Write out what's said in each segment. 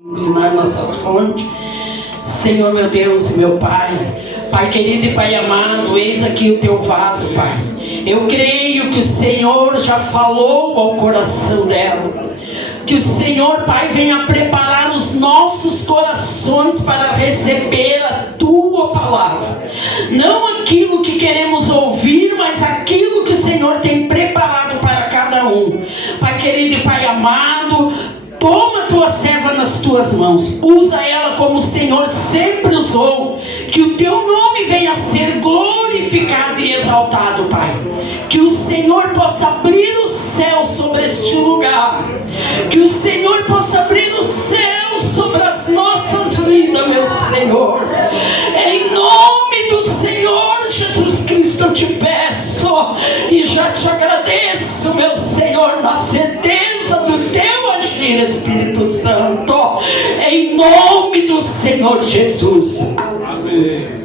Inclinar nossas fontes. Senhor meu Deus e meu Pai, Pai querido e Pai amado, eis aqui o teu vaso, Pai. Eu creio que o Senhor já falou ao coração dela. Que o Senhor, Pai, venha preparar os nossos corações para receber a tua palavra. Não aquilo que queremos ouvir, mas aquilo que o Senhor tem preparado para cada um. Pai querido e Pai amado, toma a tua serva nas tuas mãos. Usa ela como o Senhor sempre usou. Que o teu nome venha a ser glorificado e exaltado, Pai. Que o Senhor possa abrir o céu sobre este lugar. Que o Senhor possa abrir o céu sobre as nossas vidas, meu Senhor. Em nome do Senhor Jesus Cristo eu te peço e já te agradeço, meu Senhor, na certeza do teu agir, Espírito Santo. Em nome do Senhor Jesus. Amém.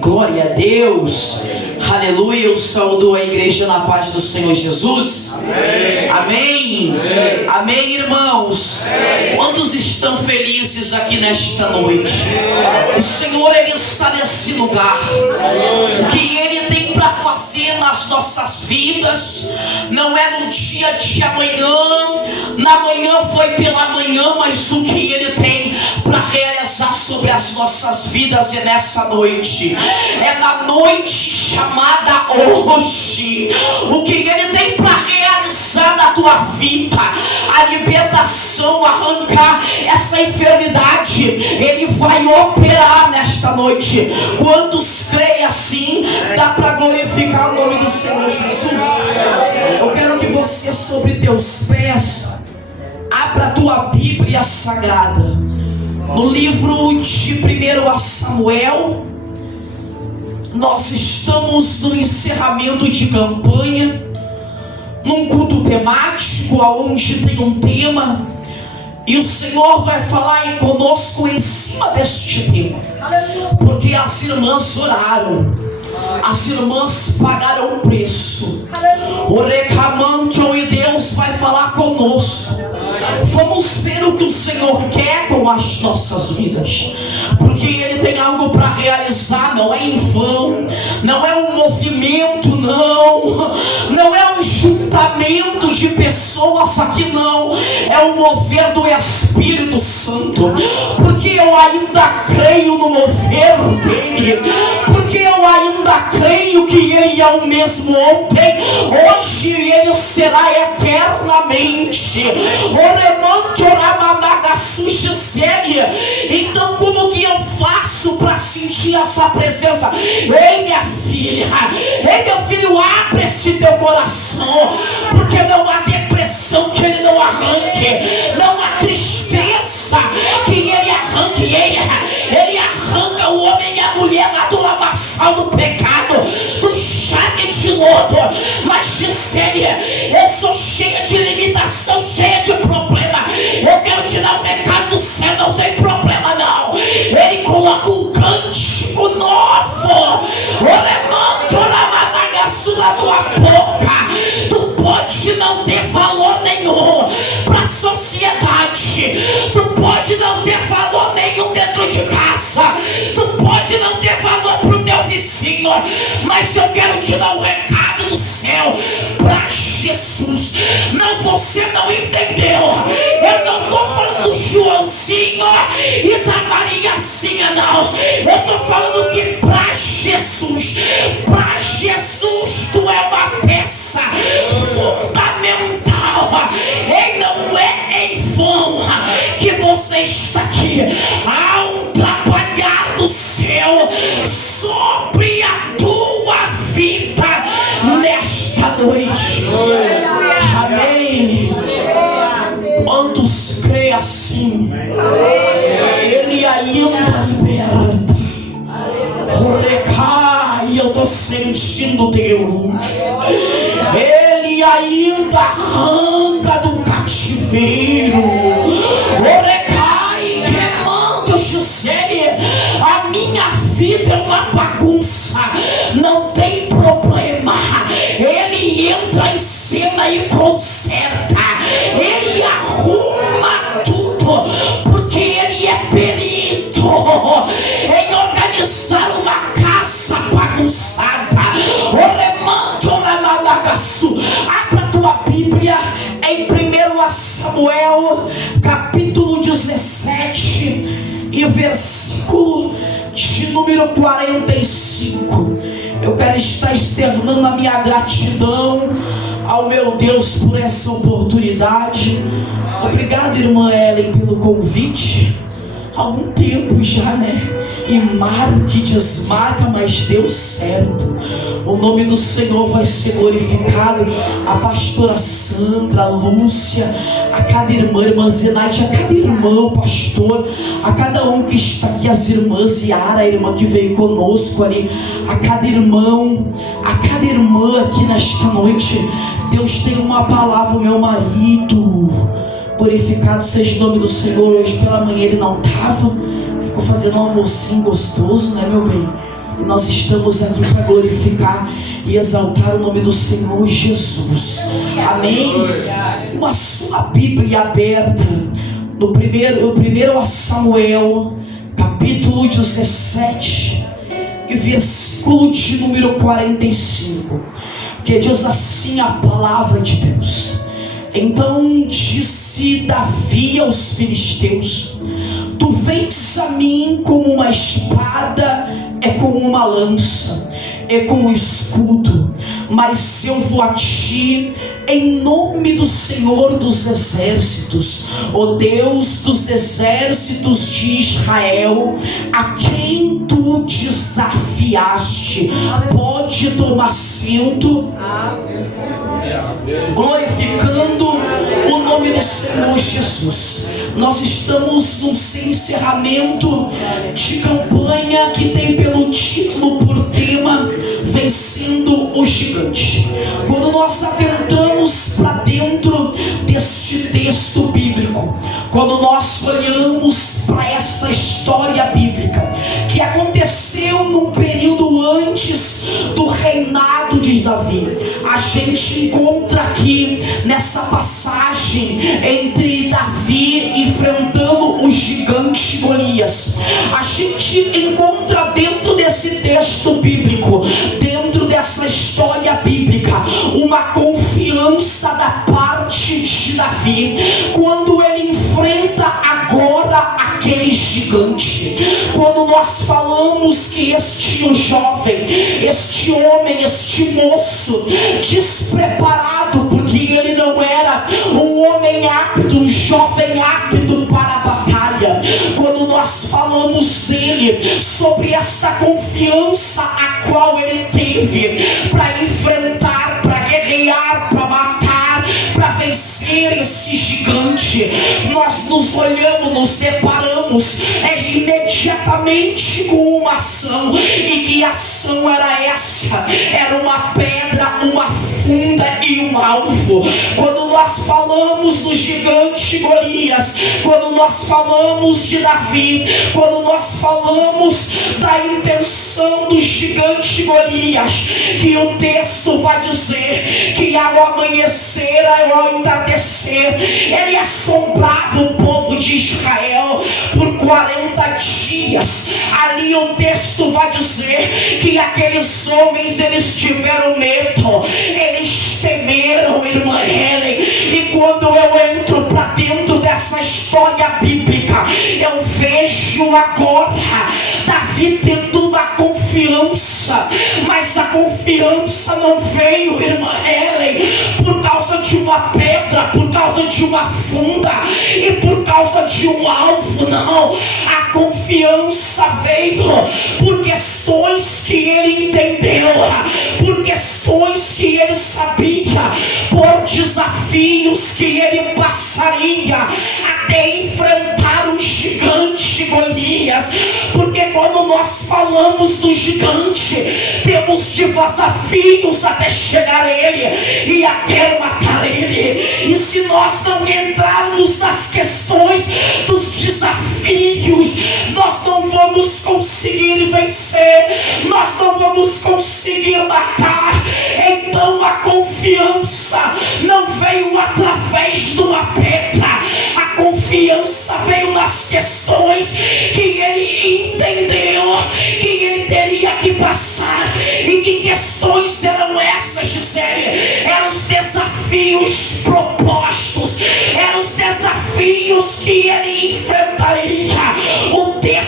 Glória a Deus. Aleluia. Eu saúdo a igreja na paz do Senhor Jesus. Amém. Amém. Amém, amém, irmãos. Amém. Quantos estão felizes aqui nesta noite? Amém. O Senhor, Ele está nesse lugar. Amém. O que Ele tem para fazer nas nossas vidas não é no dia de amanhã. Na manhã foi pela manhã, mas o que Ele tem para realizar sobre as nossas vidas é nessa noite. É na noite chamada hoje. O que Ele tem para realizar na tua vida, a libertação, arrancar essa enfermidade, Ele vai operar nesta noite. Quantos creem assim, dá para glorificar o nome do Senhor Jesus? Eu quero que você, sobre teus pés, abra a tua Bíblia Sagrada no livro de 1 Samuel. Nós estamos no encerramento de campanha, num culto temático, onde tem um tema, e o Senhor vai falar conosco em cima deste tema, porque as irmãs oraram, as irmãs pagaram o preço, o recamanto, e Deus vai falar conosco. Vamos ver o que o Senhor quer com as nossas vidas, porque Ele tem algo para realizar. Não é em vão, não é um movimento, não é um juntamento de pessoas aqui, não, é o mover do Espírito Santo, porque eu ainda creio no mover dele, porque eu ainda creio que Ele é o mesmo ontem, hoje e Ele será eternamente. Então, como que eu faço para sentir essa presença? Ei, minha filha, ei, meu filho, abre esse teu coração, porque não há depressão que Ele não arranque, não há tristeza que Ele arranque. Ele arranca o homem e a mulher lá do lamaçal do pecado, do charme de lodo. Mas Gisele, eu sou cheia de limitação, cheia de problema. Eu quero te dar um recado do céu, não tem problema não. Ele coloca um cântico novo, na tua boca. Tu pode não ter valor nenhum para a sociedade, tu pode não ter valor nenhum dentro de casa, tu pode não ter valor para o teu vizinho, mas eu quero te dar um recado do céu para Jesus. Não, você não entendeu. Eu não estou falando do Joãozinho e da Mariazinha, não. Eu estou falando que para Jesus tu é uma peça fundamental. E não é em vão que você está aqui. Há um trabalhar do céu sobre a tua vida nesta noite. Amém. Quantos creem assim? Ele ainda liberta. Recai, eu estou sentindo Deus. Ele ainda arranca do cativeiro. Recai, queimando, Gisele. A minha vida é uma bagunça, não tem problema. Ele entra em cena e conserta. Ele arruma e o versículo de número 45. Eu quero estar externando a minha gratidão ao meu Deus por essa oportunidade. Obrigado, irmã Ellen, pelo convite. Há algum tempo já, né? E marca e desmarca, mas deu certo. O nome do Senhor vai ser glorificado. A pastora Sandra, a Lúcia, a cada irmã Zenaide, a cada irmão, pastor, a cada um que está aqui, as irmãs Yara, a irmã que veio conosco ali, a cada irmão, a cada irmã aqui nesta noite. Deus tem uma palavra, meu marido. Glorificado seja o nome do Senhor. Hoje pela manhã ele não estava, ficou fazendo um almocinho gostoso, né, meu bem? E nós estamos aqui para glorificar e exaltar o nome do Senhor Jesus. Amém? Com a sua Bíblia aberta no primeiro a Samuel, capítulo 17 e versículo de número 45, que diz assim a palavra de Deus: então disse Davi aos filisteus: tu vens a mim como uma espada, é como uma lança, é como um escudo, mas eu vou a ti em nome do Senhor dos exércitos, o Deus dos exércitos de Israel, a quem tu desafiaste. Pode tomar assento, glorificando o nome do Senhor Jesus. Nós estamos no encerramento de campanha que tem pelo título por tema Vencendo o Gigante. Quando nós atentamos para dentro deste texto bíblico, quando nós olhamos para essa história bíblica que aconteceu num período antes do reinado de Davi, a gente encontra aqui nessa passagem entre Davi enfrentando o gigante Golias, a gente encontra dentro desse texto bíblico, dentro dessa história bíblica, uma confiança da parte de Davi quando ele enfrenta agora aquele gigante. Quando nós falamos que este jovem, este homem, este moço despreparado, porque ele não era um homem apto, um jovem apto para a batalha, quando nós falamos dele, sobre esta confiança a qual ele teve para enfrentar, para guerrear, para matar, para vencer esse gigante, nós nos olhamos, nos deparamos imediatamente com uma ação. E que ação era essa? Era uma pedra, uma funda e um alvo. Quando nós falamos do gigante Golias, quando nós falamos de Davi, quando nós falamos da intenção do gigante Golias, que o texto vai dizer que ao amanhecer, ao entardecer, ele assombrava o povo de Israel por 40 dias. Ali o texto vai dizer que aqueles homens, eles tiveram medo, eles temeram, irmã Helen. E quando eu entro para dentro dessa história bíblica, eu vejo agora Davi tendo uma confiança, mas a confiança não veio, irmã Helen, por causa de uma pedra, por causa de uma funda e por causa de um alvo, não. A confiança veio por questões que ele entendeu, por questões que ele sabia, por desafios que ele passaria até enfrentar o gigante Golias. Porque quando nós falamos do gigante, temos desafios até chegar a ele e até matar ele. E se nós não entrarmos nas questões dos desafios, nós não vamos conseguir vencer, nós não vamos conseguir matar. Então a confiança não veio através de uma pedra, a confiança veio nas questões que ele entendeu que ele teria que passar. E que questões eram essas, Gisele? Eram os desafios propostos, eram os desafios que ele enfrentaria. O texto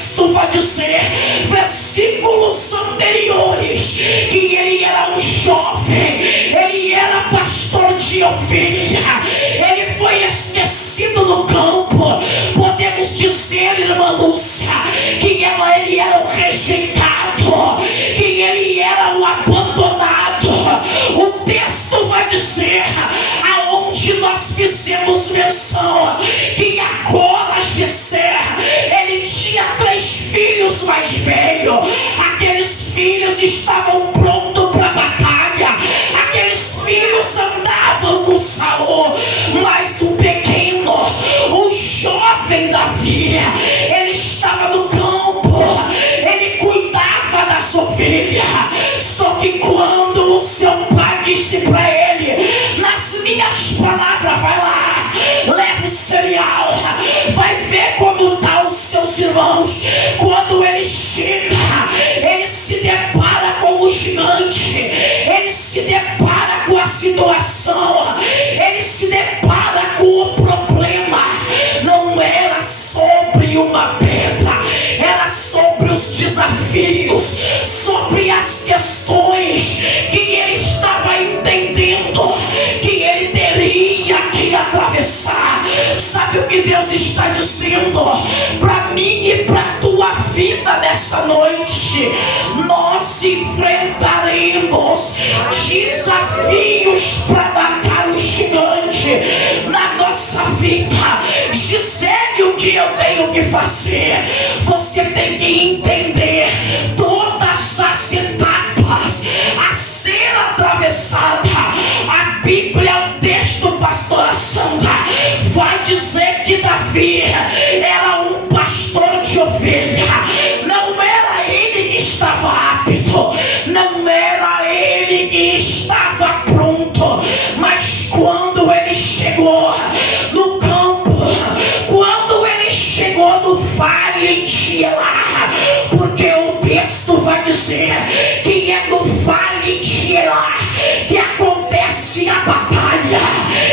ovelha. Ele foi esquecido no campo. Podemos dizer, irmã Lúcia, que ele era o rejeitado, que ele era o abandonado. O texto vai dizer, aonde nós fizemos menção, que agora Jessé, ele tinha 3 filhos mais velhos. Aqueles filhos estavam prontos para a batalha. Aqueles filhos andavam com Saul, mas o pequeno, o jovem Davi, ele estava no campo, ele cuidava das ovelhas. Só que quando o seu pai disse para ele, nas minhas palavras, vai lá, leva o cereal, vai ver como tá os seus irmãos. Quando ele chega, ele se depara com o gigante, ele se depara com a situação, ele se depara com o problema. Não era sobre uma pedra, era sobre os desafios, sobre as questões que ele estava entendendo que ele teria que atravessar. Sabe o que Deus está dizendo para mim e para a tua vida nessa noite? Nós enfrentaremos desafios para matar o gigante na nossa vida. Gisele, o que eu tenho que fazer? Você tem que entender todas as etapas a ser atravessada. A Bíblia, o texto, pastora Sandra, vai dizer que Davi era um pastor de ovelha. Não era ele que estava apto, não era ele que estava pronto, mas quando ele chegou no campo, quando ele chegou no vale de Elá, porque o texto vai dizer que é no vale de Elá que acontece a batalha.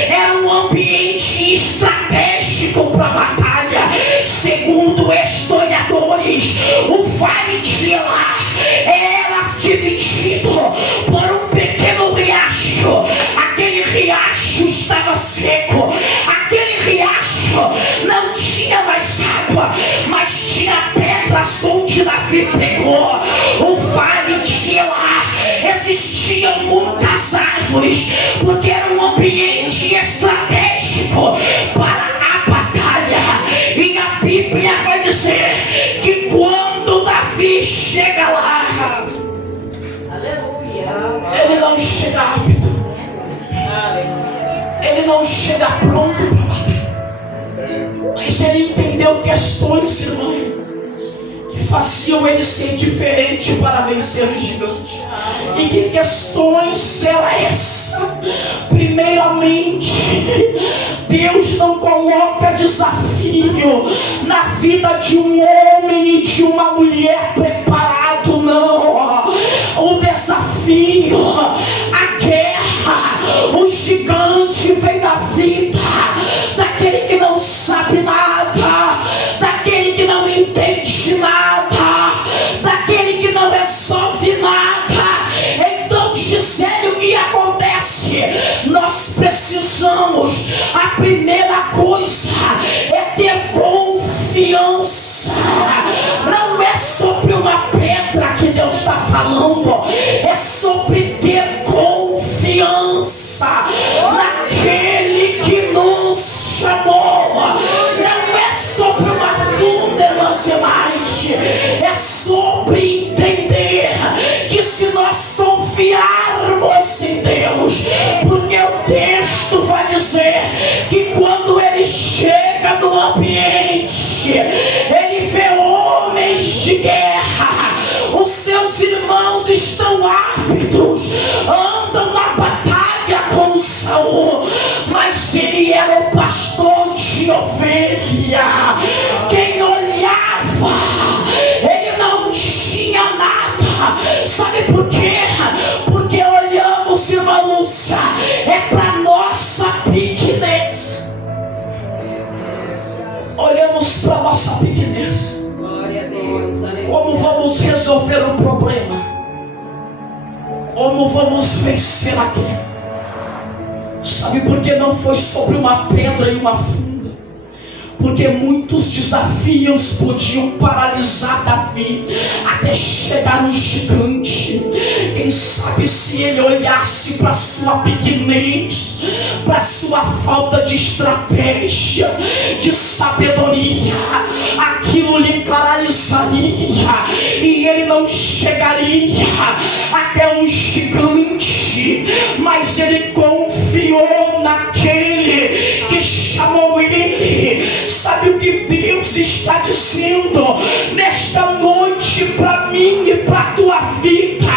Era um ambiente estratégico para a batalha. Segundo historiadores, o vale de Elá era dividido por um pequeno riacho. Aquele riacho estava seco, aquele riacho não tinha mais água, mas tinha pedras onde Davi pegou. O vale de Elá, existiam muitas árvores, porque era um ambiente estratégico para a batalha. E a Bíblia vai dizer que quando Davi chega lá, ele não chega rápido, ele não chega pronto para batalha, mas ele entendeu questões, irmão, que faziam ele ser diferente para vencer o gigante. E que questões eram essas? Primeiramente, Deus não coloca desafio na vida de um homem e de uma mulher preparado, não. O desafio, a guerra, o gigante vem da vida daquele que não sabe nada, daquele que não entende nada, daquele que não resolve nada. Então, Gisele, o que acontece? Nós precisamos, a primeira coisa é ter confiança. Não é sobre uma pedra que Deus está falando, é sobre ter confiança naquele que nos chamou. Não é sobre uma Wundermanselite, é sobre entender que se nós confiarmos em Deus, porque o texto vai dizer que quando ele chega no ambiente, ele vê homens de guerra, os seus irmãos estão aptos, andam na batalha com Saul, mas ele era o pastor de ovelha. Quem olhava, ele não tinha nada. Sabe por quê? Porque olhamos, irmã Lúcia, é para nossa pequenez. Olhamos para nossa pequenez. Como vamos resolver o problema? Como vamos vencer a guerra? Sabe por que não foi sobre uma pedra e uma funda? Porque muitos desafios podiam paralisar Davi até chegar um gigante. Quem sabe se ele olhasse para sua pequenez, para sua falta de estratégia, de sabedoria, aquilo lhe paralisaria e ele não chegaria até um gigante. Mas ele confiou naquele que chamou ele. Sabe o que Deus está dizendo nesta noite para mim e para a tua vida?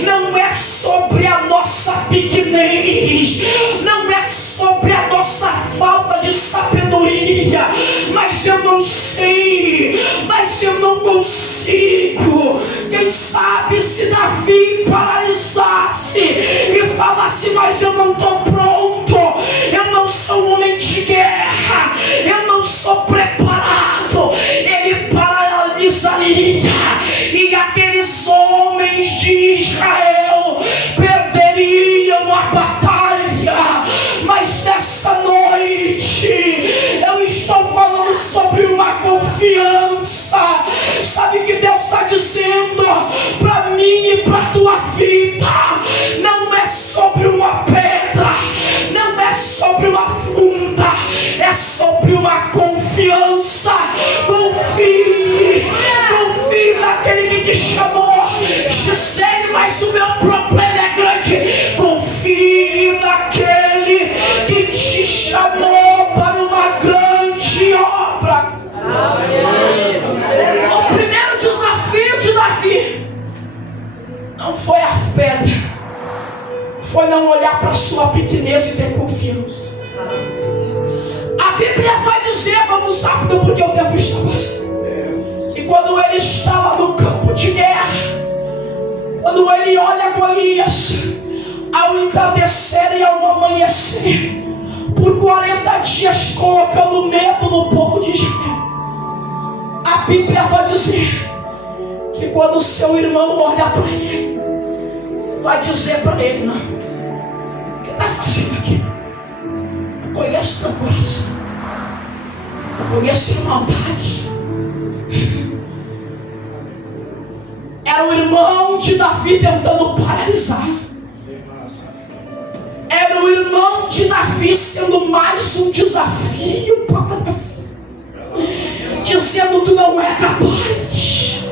Não é sobre a nossa pequenez, não é sobre a nossa falta de sabedoria, mas eu não sei, mas eu não consigo. Quem sabe se Davi paralisasse e falasse, mas eu não estou pronto, eu não sou um homem de guerra, eu não sou preparado, ele paralisaria e aqueles homens de Israel perderiam a batalha. Mas nessa noite eu estou falando sobre uma confiança. Sabe o que Deus está dizendo para mim e para a tua vida? Não é sobre uma pedra, não é sobre uma funda, é sobre uma confiança. Confie naquele que te chamou. Gisele, mas o meu problema é grande. Confie naquele que te chamou para uma grande obra. O primeiro desafio de Davi não foi a pedra, foi não olhar para a sua pequenez e ter confiança. A Bíblia vai dizer, vamos rápido porque o tempo está passando, e quando ele estava no campo de guerra, quando ele olha Golias, ao entardecer e ao amanhecer, por 40 dias colocando medo no povo de Israel, a Bíblia vai dizer que quando o seu irmão olha para ele, vai dizer para ele, não, o que está fazendo aqui? Eu conheço teu coração, eu conheço a maldade. Era o irmão de Davi tentando paralisar. Era o irmão de Davi sendo mais um desafio para Davi, dizendo, tu não é capaz.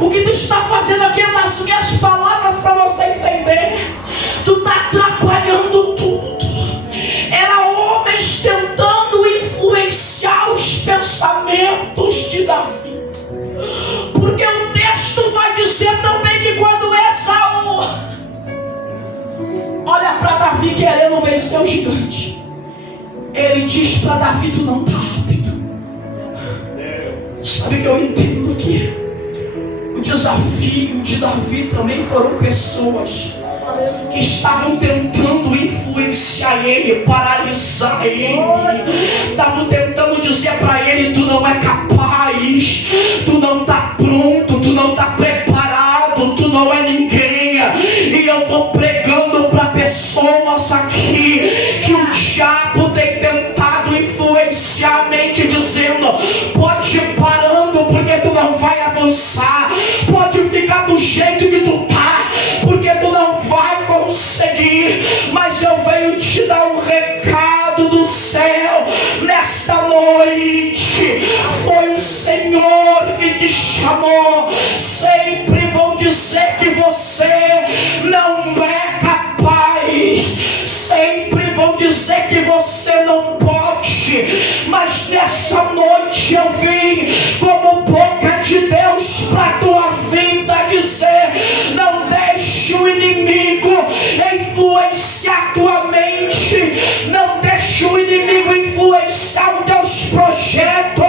O que tu está fazendo aqui é nas minhas palavras para você entender. Tu está atrapalhando tudo. Era homens tentando influenciar os pensamentos de Davi. Porque o texto vai dizer também que quando Esaú olha para Davi querendo vencer o gigante, ele diz para Davi, tu não está rápido. Sabe o que eu entendo aqui? O desafio de Davi também foram pessoas que estavam tentando influenciar ele, paralisar ele, estavam tentando dizer para ele, tu não é capaz, tu não está pronto, tu não está preparado, tu não é ninguém. E eu estou pregando para pessoas aqui que o diabo tem tentado influenciar a mente, dizendo, pode ir parando porque tu não vai avançar, pode ficar do jeito que tu tá, porque tu não vai conseguir. Mas eu venho te dar um recado do céu nesta noite. Foi o Senhor que te chamou. Sempre vão dizer que você não é capaz, sempre vão dizer que você não pode, mas nessa noite eu vim como boca de Deus para tua vida dizer, não deixe o inimigo influenciar tua mente, não deixe o inimigo influenciar os teus projetos,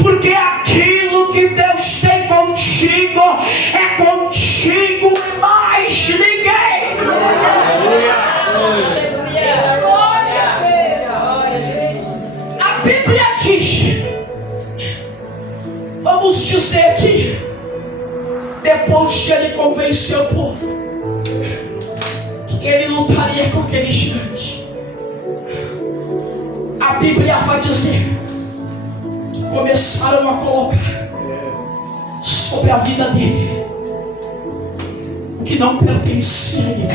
porque aquilo que Deus tem contigo é contigo e mais ninguém. A Bíblia diz, vamos dizer que depois de ele convencer o povo que ele lutaria com aquele gigante, Bíblia vai dizer que começaram a colocar sobre a vida dele o que não pertencia a ele.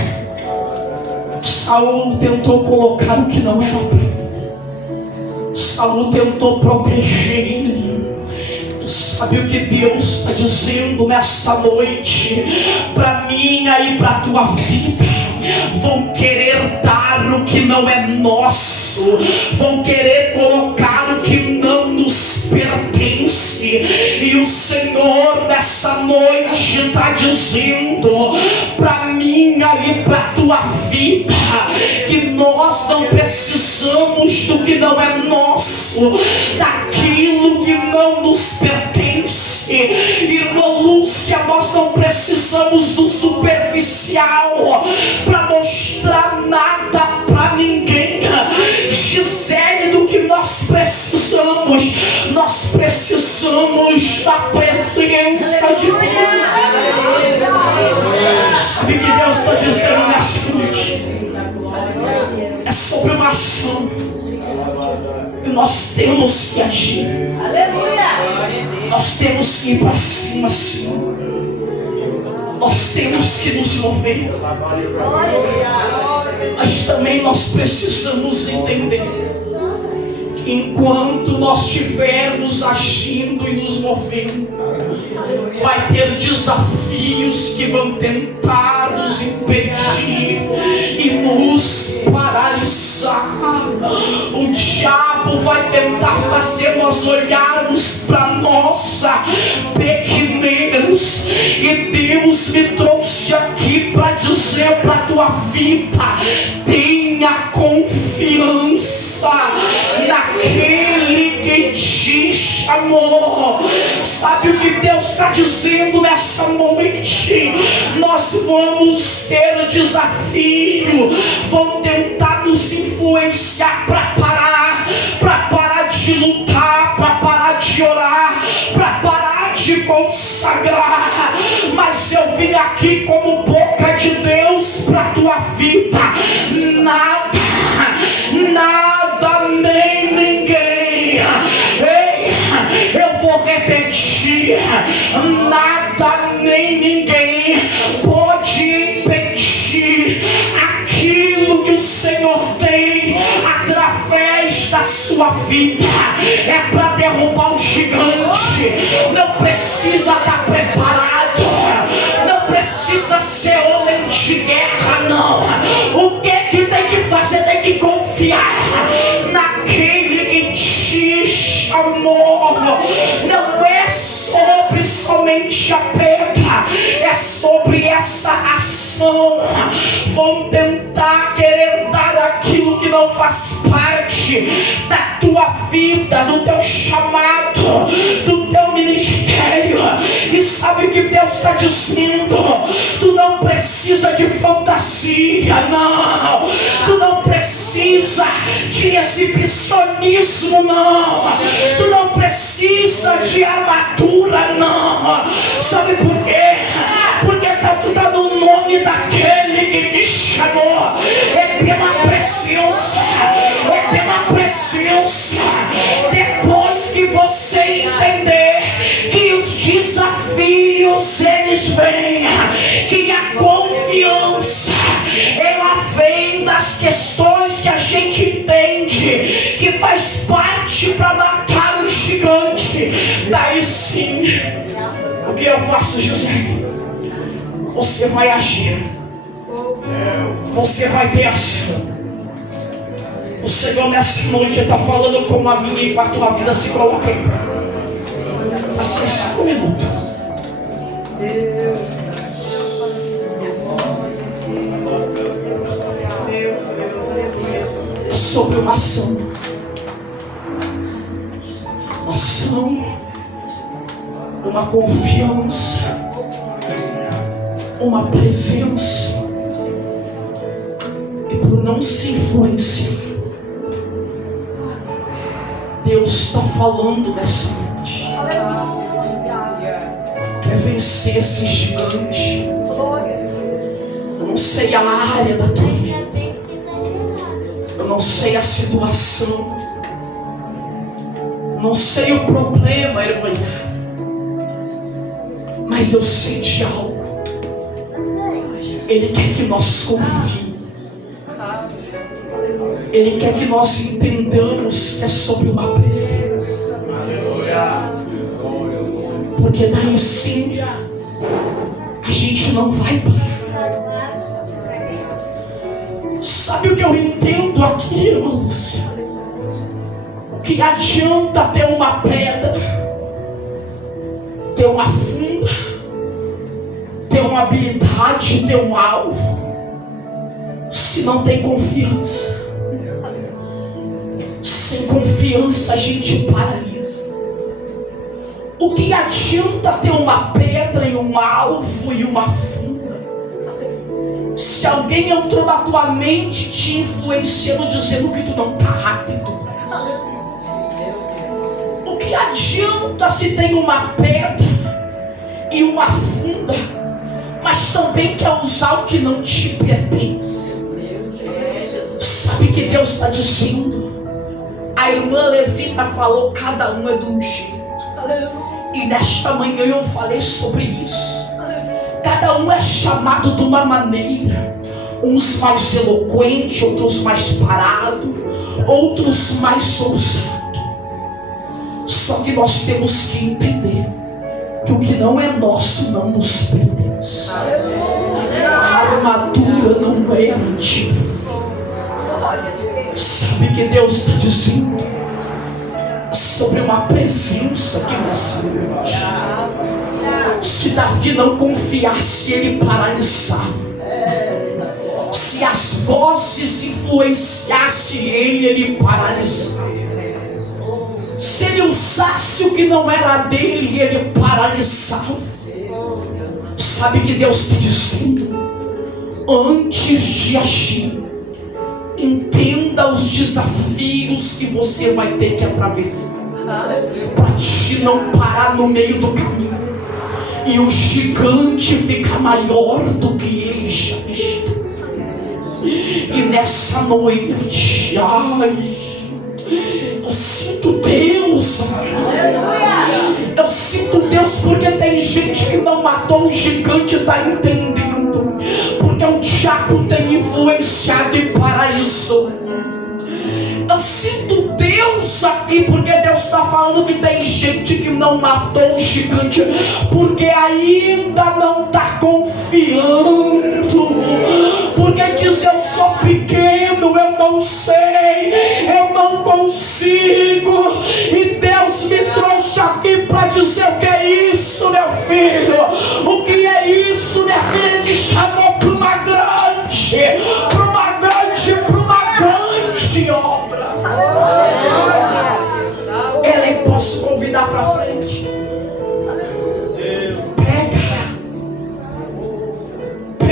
Saul tentou colocar o que não era para ele. Saul tentou proteger ele. Sabe o que Deus está dizendo nessa noite? Para minha e para a tua vida. Vão querer dar o que não é nosso. Vão querer colocar o que não nos pertence. E o Senhor nessa noite está dizendo para minha e para a tua vida que nós não precisamos do que não é nosso, daquilo que não nos pertence. Irmã Lúcia, nós não precisamos do superficial para mostrar nada para ninguém. Gisele, do que nós precisamos da presença de Deus. Sabe o que Deus está dizendo nessa noite? É sobre uma ação que nós temos que agir. Nós temos que ir para cima, Senhor. Nós temos que nos mover. Mas também nós precisamos entender que enquanto nós estivermos agindo e nos movendo, vai ter desafios que vão tentar nos impedir e nos paralisar. O diabo vai tentar fazer nós olharmos para nossa pequenez. E Deus me trouxe aqui para dizer para a tua vida: tenha confiança naquele que te chamou. Sabe o que Deus está dizendo nessa noite? Nós vamos ter desafio, vão tentar nos influenciar para parar de lutar, para parar de orar, para parar de consagrar. Mas eu vim aqui como boca de Deus para a tua vida. Nada nem ninguém. Ei, eu vou repetir: nada nem ninguém pode impedir aquilo que o Senhor tem através da sua vida. É para derrubar um gigante. Não precisa estar preparado, não precisa ser homem de guerra, não. O que tem que fazer? Tem que confiar naquele que te chamou. Não é sobre somente a pedra, é sobre essa ação. Vão tentar querer dar aquilo que não faz parte da tua vida, do teu chamado, do teu ministério. E sabe o que Deus está dizendo? Tu não precisa de fantasia, não. Tu não precisa de exibicionismo, não. Tu não precisa de armadura, não. Sabe por quê? Porque tu está no nome daquele que te chamou. É pela presença, é pela presença. Depois que você entender que os desafios eles vêm, que a confiança ela vem das questões que a gente entende, que faz parte para matar o gigante. Daí sim, o que eu faço, José? Você vai agir, você vai ter ação. O Senhor nessa noite está falando com a minha e com a tua vida. Se coloca em pé. Assim 5 minutos. É sobre uma ação. Uma ação, uma confiança, uma presença. E por não se influenciar, Deus está falando nessa noite. Quer vencer esse gigante? Eu não sei a área da tua vida, eu não sei a situação, Não sei o problema, irmã, mas eu senti algo. Ele quer que nós confiemos. Ele quer que nós entendamos que é sobre uma presença. Porque daí sim a gente não vai parar. Sabe o que eu entendo aqui, irmãos? Que adianta ter uma pedra, ter uma funda, ter uma habilidade, ter um alvo, se não tem confiança. Sem confiança a gente paralisa. O que adianta ter uma pedra e um alvo e uma funda, se alguém entrou na tua mente te influenciando, dizendo que tu não está rápido? O que adianta se tem uma pedra e uma funda, mas também quer usar o que não te pertence? Sabe que Deus está dizendo? A irmã Levita falou, cada um é de um jeito. E nesta manhã eu falei sobre isso. Cada um é chamado de uma maneira. Uns mais eloquentes, outros mais parados, outros mais ousados. Só que nós temos que entender que o que não é nosso não nos pertence. A armadura não é antiga. Sabe que Deus está dizendo sobre uma presença que nós temos. Se Davi não confiasse, ele paralisava. Se as vozes influenciassem ele paralisava. Se ele usasse o que não era dele, ele paralisava. Sabe que Deus está dizendo? Antes de agir, entenda os desafios que você vai ter que atravessar, para te não parar no meio do caminho e o gigante ficar maior do que ele já está. E nessa noite, eu sinto Deus, eu sinto Deus, porque tem gente que não matou o gigante, está entendendo? Porque o diabo tem influenciado e paralisou. Eu sinto Deus aqui, porque Deus está falando que tem gente que não matou o gigante, porque ainda não está confiando. Porque diz, eu sou pequeno, eu não sei, eu não consigo. E Deus me trouxe aqui para dizer o que